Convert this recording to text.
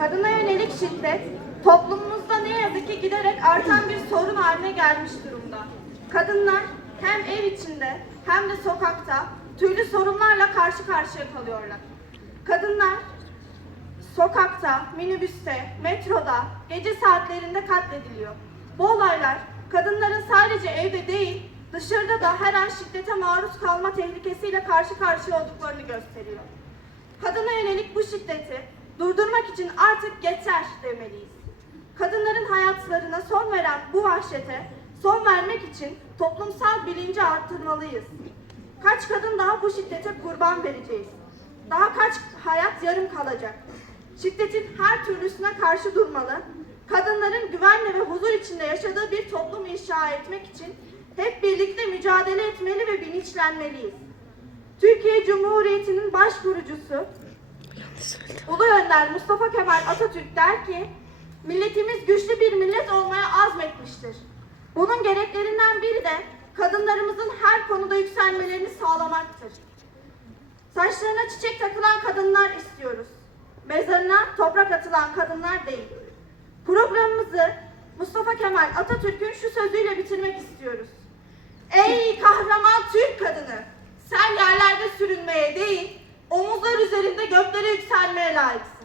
Kadına yönelik şiddet toplumumuzda ne yazık ki giderek artan bir sorun haline gelmiş durumda. Kadınlar hem ev içinde hem de sokakta türlü sorunlarla karşı karşıya kalıyorlar. Kadınlar sokakta, minibüste, metroda, gece saatlerinde katlediliyor. Bu olaylar kadınların sadece evde değil, dışarıda da her an şiddete maruz kalma tehlikesiyle karşı karşıya olduklarını gösteriyor. Kadına yönelik bu şiddeti durdurmak için artık yeter demeliyiz. Kadınların hayatlarına son veren bu vahşete son vermek için toplumsal bilinci arttırmalıyız. Kaç kadın daha bu şiddete kurban vereceğiz? Daha kaç hayat yarım kalacak? Şiddetin her türlüsüne karşı durmalı, kadınların güvenle ve huzur içinde yaşadığı bir toplum inşa etmek için hep birlikte mücadele etmeli ve bilinçlenmeliyiz. Türkiye Cumhuriyeti'nin başkurucusu Ulu Önder Mustafa Kemal Atatürk der ki, milletimiz güçlü bir millet olmaya azmetmiştir. Bunun gereklerinden biri de kadınlarımızın her konuda yükselmelerini sağlamaktır. Saçlarına çiçek takılan kadınlar istiyoruz. Mezarına toprak atılan kadınlar değil. Programımızı Mustafa Kemal Atatürk'ün şu sözüyle bitirmek istiyoruz. Ey kahraman Türk kadını! Sen yerlerde sürünmeye değil, üzerinde göklere yükselmeye layıksın.